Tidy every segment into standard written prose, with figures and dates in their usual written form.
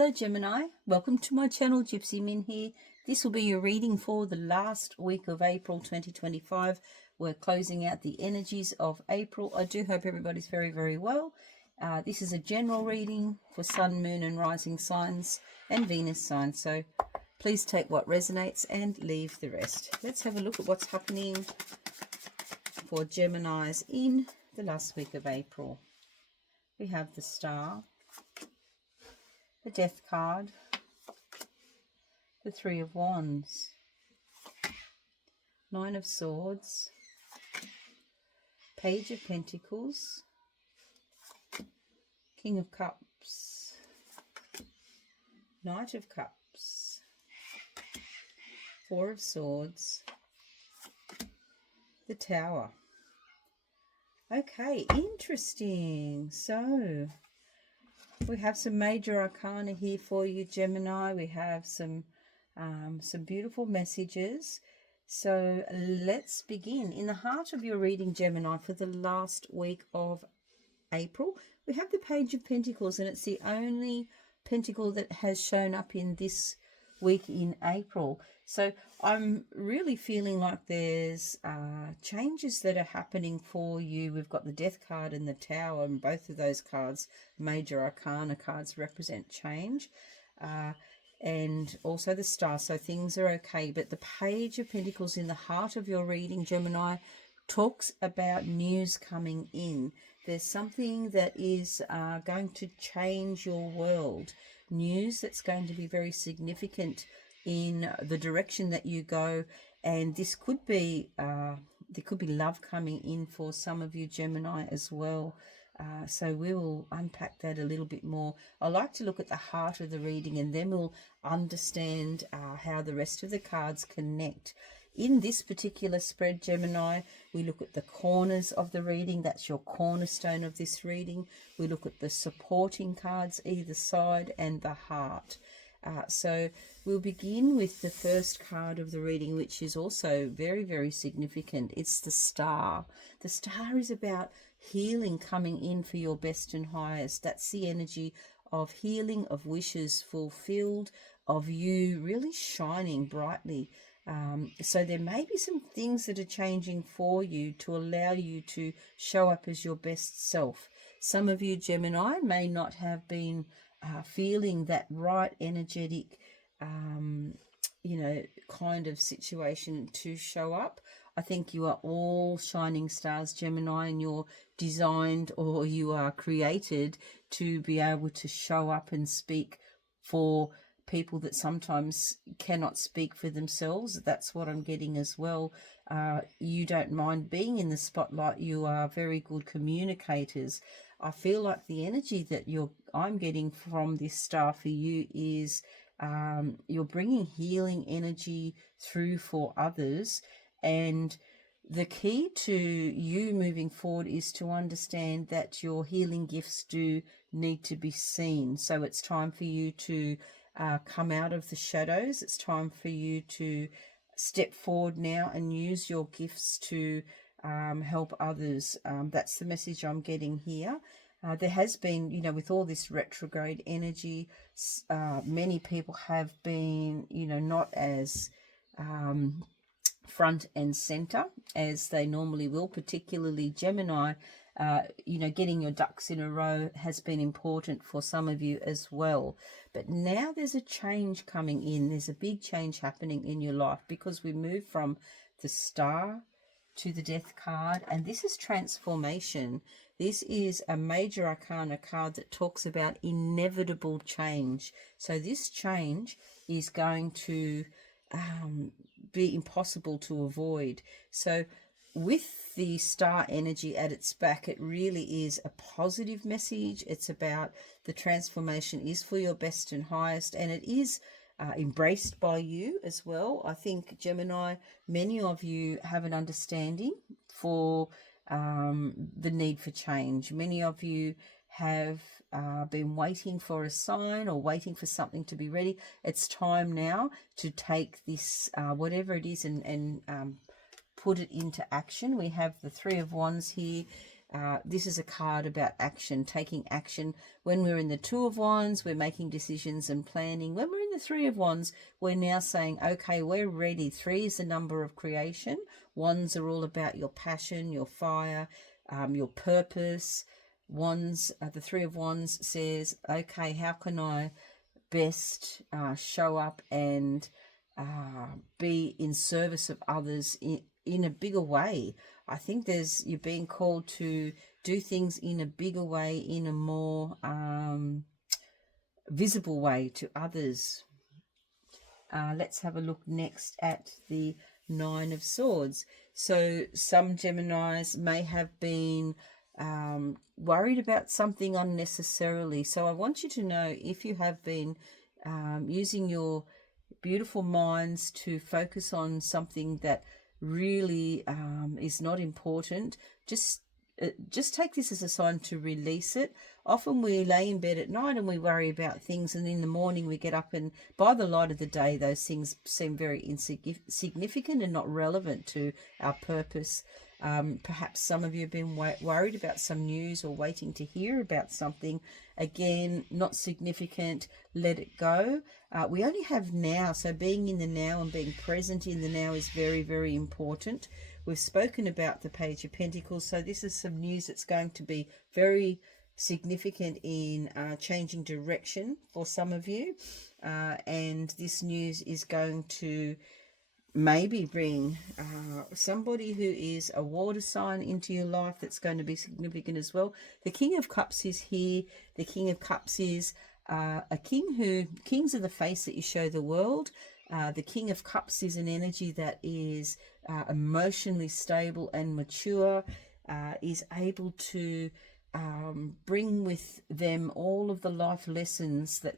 Hello Gemini, welcome to my channel. Gypsy Min here. This will be your reading for the last week of April 2025. We're closing out the energies of April. I do hope everybody's very well. This is a general reading for Sun, Moon and Rising signs and Venus signs. So please take what resonates and leave the rest. Let's have a look at what's happening for Geminis in the last week of April. We have the Star, the Death card, the Three of Wands, Nine of Swords, Page of Pentacles, King of Cups, Knight of Cups, Four of Swords, the Tower. Okay, interesting. So we have some major arcana here for you, Gemini. We have some beautiful messages. So let's begin. In the heart of your reading, Gemini, for the last week of April, we have the Page of Pentacles, and it's the only pentacle that has shown up in this week in April. So I'm really feeling like there's changes that are happening for you. We've got the Death card and the Tower, and both of those cards, major arcana cards, represent change. And also the Star, so things are okay. But the Page of Pentacles in the heart of your reading, Gemini, talks about news coming in. There's something that is going to change your world. News that's going to be very significant in the direction that you go, and this could be there could be love coming in for some of you, Gemini, as well. So we will unpack that a little bit more. I like to look at the heart of the reading, and then we'll understand how the rest of the cards connect. In this particular spread, Gemini, we look at the corners of the reading. That's your cornerstone of this reading. We look at the supporting cards either side and the heart. So we'll begin with the first card of the reading, which is also very significant. It's the Star. The Star is about healing coming in for your best and highest. That's the energy of healing, of wishes fulfilled, of you really shining brightly. So there may be some things that are changing for you to allow you to show up as your best self. Some of you, Gemini, may not have been feeling that right energetic, kind of situation to show up. I think you are all shining stars, Gemini, and you're designed, or you are created to be able to show up and speak for people that sometimes cannot speak for themselves. That's what I'm getting as well. You don't mind being in the spotlight. You are very good communicators. I feel like the energy that I'm getting from this Star for you is you're bringing healing energy through for others, and the key to you moving forward is to understand that your healing gifts do need to be seen. So it's time for you to come out of the shadows. It's time for you to step forward now and use your gifts to help others. That's the message I'm getting here. There has been, with all this retrograde energy, many people have been, not as front and center as they normally will, particularly Gemini. Getting your ducks in a row has been important for some of you as well. But now there's a change coming in. There's a big change happening in your life, because we move from the Star to the Death card, and this is transformation. This is a major arcana card that talks about inevitable change. So this change is going to be impossible to avoid. So with the Star energy at its back, it really is a positive message. It's about the transformation is for your best and highest, and it is embraced by you as well. I think, Gemini, many of you have an understanding for the need for change. Many of you have been waiting for a sign or waiting for something to be ready. It's time now to take this, whatever it is, and put it into action. We have the Three of Wands here. This is a card about action, taking action. When we're in the Two of Wands, we're making decisions and planning. When we're in the Three of Wands, we're now saying, okay, we're ready. 3 is the number of creation. Wands are all about your passion, your fire, your purpose. Wands, the Three of Wands says, okay, how can I best show up and be in service of others in a bigger way? I think you're being called to do things in a bigger way, in a more visible way to others. Let's have a look next at the Nine of Swords. So some Geminis may have been worried about something unnecessarily. So I want you to know, if you have been using your beautiful minds to focus on something that really is not important, just take this as a sign to release it. Often we lay in bed at night and we worry about things, and in the morning we get up, and by the light of the day those things seem very insignificant and not relevant to our purpose. Perhaps some of you have been worried about some news or waiting to hear about something. Again, not significant. Let it go. We only have now, so being in the now and being present in the now is very, very important. We've spoken about the Page of Pentacles, so this is some news that's going to be very significant in changing direction for some of you. And this news is going to maybe bring somebody who is a water sign into your life that's going to be significant as well. The King of Cups is here. The King of Cups is kings are the face that you show the world. The King of Cups is an energy that is emotionally stable and mature, is able to bring with them all of the life lessons that,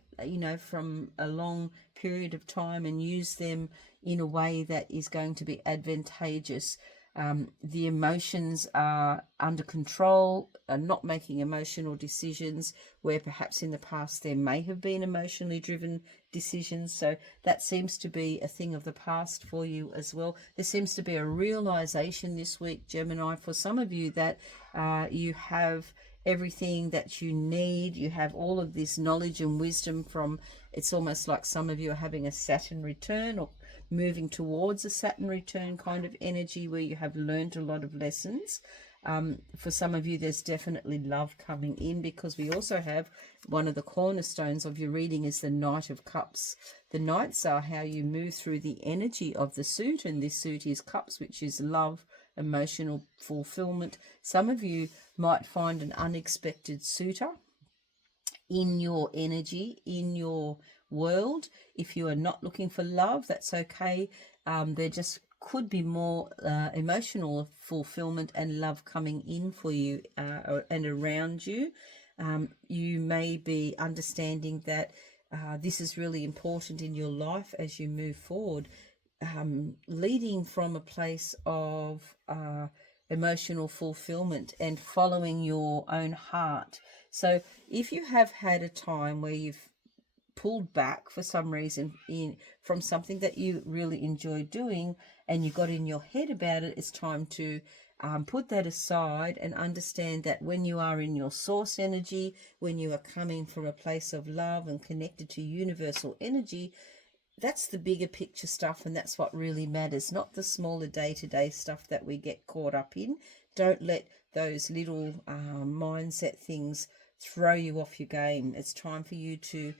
from a long period of time, and use them in a way that is going to be advantageous. The emotions are under control, are not making emotional decisions where perhaps in the past there may have been emotionally driven decisions. So that seems to be a thing of the past for you as well. There seems to be a realization this week, Gemini, for some of you, that you have everything that you need. You have all of this knowledge and wisdom from, it's almost like some of you are having a Saturn return or moving towards a Saturn return kind of energy where you have learned a lot of lessons. For some of you, there's definitely love coming in, because we also have one of the cornerstones of your reading is the Knight of Cups. The Knights are how you move through the energy of the suit, and this suit is Cups, which is love, emotional fulfillment. Some of you might find an unexpected suitor in your energy, in your world. If you are not looking for love, that's okay. There just could be more emotional fulfillment and love coming in for you and around you. You may be understanding that this is really important in your life as you move forward, leading from a place of emotional fulfillment and following your own heart. So if you have had a time where you've pulled back for some reason from something that you really enjoy doing, and you got in your head about it, it's time to put that aside and understand that when you are in your source energy, when you are coming from a place of love and connected to universal energy, that's the bigger picture stuff, and that's what really matters, not the smaller day-to-day stuff that we get caught up in. Don't let those little mindset things throw you off your game. It's time for you to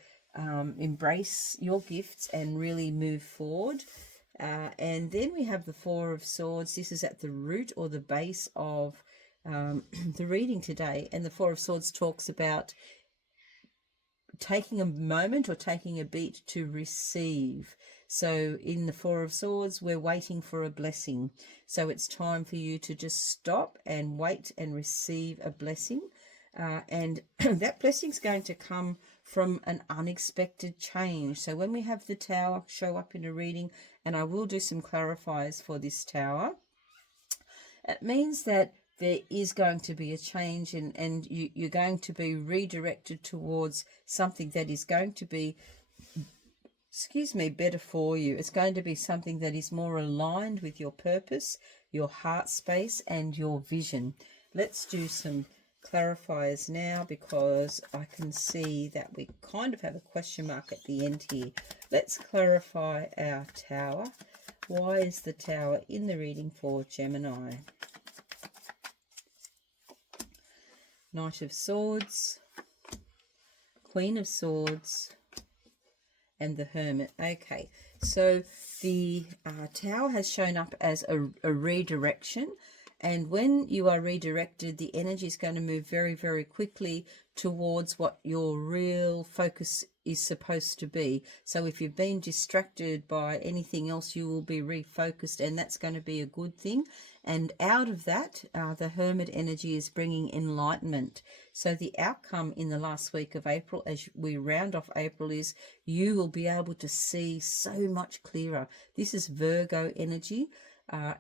embrace your gifts and really move forward. And then we have the Four of Swords. This is at the root or the base of the reading today, and the Four of Swords talks about taking a moment or taking a beat to receive. So in the Four of Swords, we're waiting for a blessing. So it's time for you to just stop and wait and receive a blessing. And that blessing's going to come from an unexpected change. So when we have the Tower show up in a reading, and I will do some clarifiers for this Tower, it means that there is going to be a change, and you're going to be redirected towards something that is going to be, better for you. It's going to be something that is more aligned with your purpose, your heart space, and your vision. let's do some clarifiers now, because I can see that we kind of have a question mark at the end here. Let's clarify our Tower. Why is the Tower in the reading for Gemini? Knight of Swords, Queen of Swords, and the Hermit. Okay, so the Tower has shown up as a redirection, and when you are redirected, the energy is going to move very, very quickly towards what your real focus is supposed to be. So if you've been distracted by anything else, you will be refocused, and that's going to be a good thing. And out of that, the Hermit energy is bringing enlightenment. So the outcome in the last week of April, as we round off April, is you will be able to see so much clearer. This is Virgo energy.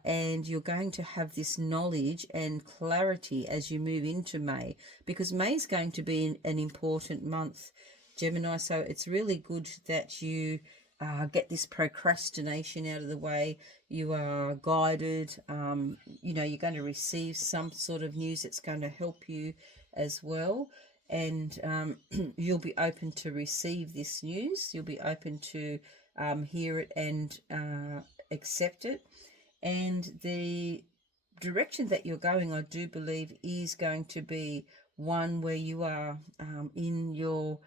And you're going to have this knowledge and clarity as you move into May, because May is going to be an important month, Gemini. So it's really good that you get this procrastination out of the way. You are guided. You know, you're going to receive some sort of news that's going to help you as well. And you'll be open to receive this news. You'll be open to hear it and accept it. And the direction that you're going, I do believe, is going to be one where you are in your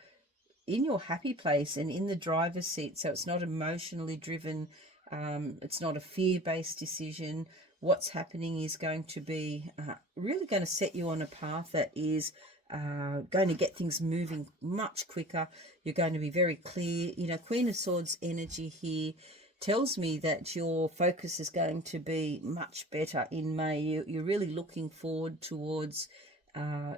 happy place and in the driver's seat. So it's not emotionally driven. It's not a fear-based decision. What's happening is going to be really going to set you on a path that is going to get things moving much quicker. You're going to be very clear. You know, Queen of Swords energy here tells me that your focus is going to be much better in May. You're really looking forward towards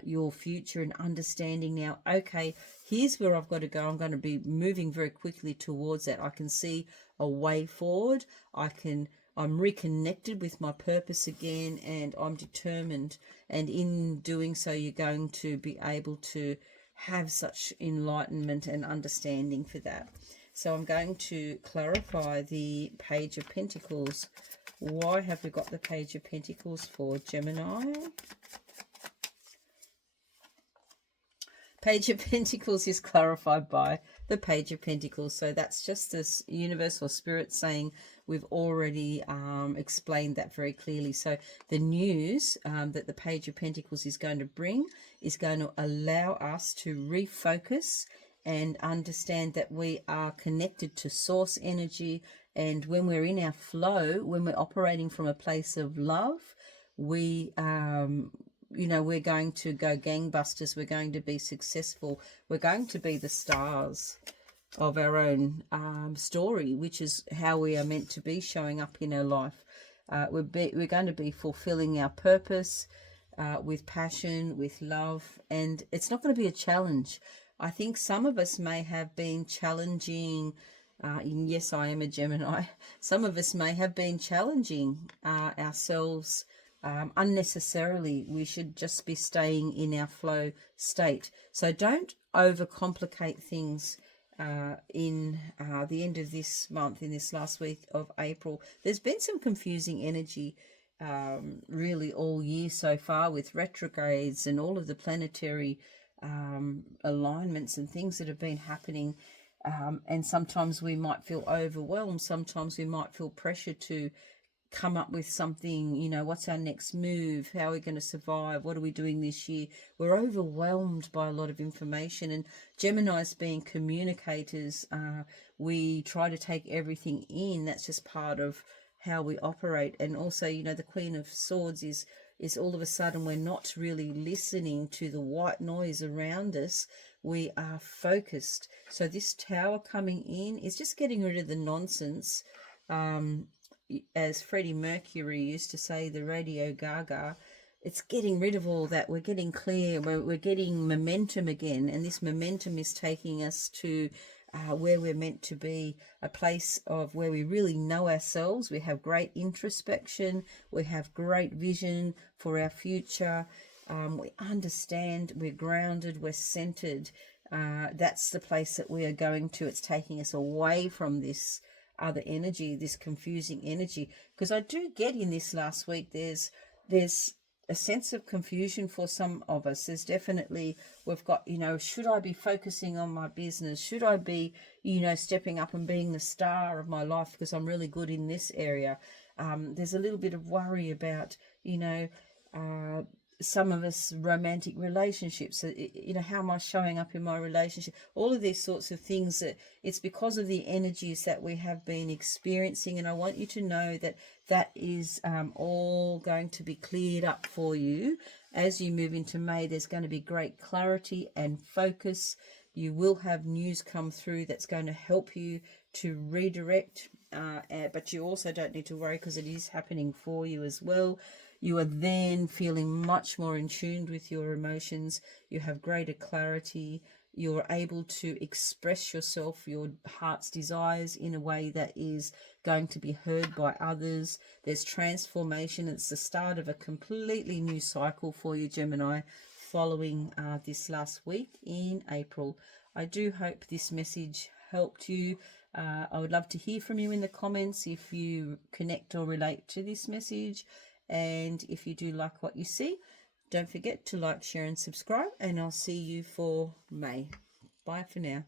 your future and understanding now, okay, here's where I've got to go. I'm going to be moving very quickly towards that. I can see a way forward. I'm reconnected with my purpose again, and I'm determined. And in doing so, you're going to be able to have such enlightenment and understanding for that. So I'm going to clarify the Page of Pentacles. Why have we got the Page of Pentacles for Gemini? Page of Pentacles is clarified by the Page of Pentacles. So that's just this universal spirit saying we've already explained that very clearly. So the news that the Page of Pentacles is going to bring is going to allow us to refocus and understand that we are connected to source energy. And when we're in our flow, when we're operating from a place of love, we you know, we're going to go gangbusters. We're going to be successful. We're going to be the stars of our own story, which is how we are meant to be showing up in our life. We're going to be fulfilling our purpose with passion, with love, and it's not going to be a challenge. I think some of us may have been challenging, yes, I am a Gemini. Some of us may have been challenging ourselves unnecessarily. We should just be staying in our flow state. So don't overcomplicate things in the end of this month, in this last week of April. There's been some confusing energy really all year so far, with retrogrades and all of the planetary alignments and things that have been happening, and sometimes we might feel overwhelmed. Sometimes we might feel pressure to come up with something, you know, what's our next move, how are we going to survive, what are we doing this year. We're overwhelmed by a lot of information, and Geminis being communicators, we try to take everything in. That's just part of how we operate. And also, you know, the Queen of Swords is all of a sudden we're not really listening to the white noise around us. We are focused. So this Tower coming in is just getting rid of the nonsense. As Freddie Mercury used to say, the Radio Gaga, it's getting rid of all that. We're getting clear. We're getting momentum again. And this momentum is taking us to where we're meant to be, a place of where we really know ourselves. We have great introspection. We have great vision for our future. We understand. We're grounded. We're centered. That's the place that we are going to. It's taking us away from this other energy, this confusing energy. Because I do get in this last week, there's a sense of confusion for some of us. There's definitely, we've got, should I be focusing on my business? Should I be, stepping up and being the star of my life because I'm really good in this area? There's a little bit of worry about, some of us romantic relationships. So, how am I showing up in my relationship? All of these sorts of things, that it's because of the energies that we have been experiencing. And I want you to know that that is all going to be cleared up for you as you move into May. There's going to be great clarity and focus. You will have news come through that's going to help you to redirect, but you also don't need to worry because it is happening for you as well. You are then feeling much more in tune with your emotions. You have greater clarity. You're able to express yourself, your heart's desires, in a way that is going to be heard by others. There's transformation. It's the start of a completely new cycle for you, Gemini, following this last week in April. I do hope this message helped you. I would love to hear from you in the comments if you connect or relate to this message. And if you do like what you see, don't forget to like, share and subscribe. And I'll see you for May. Bye for now.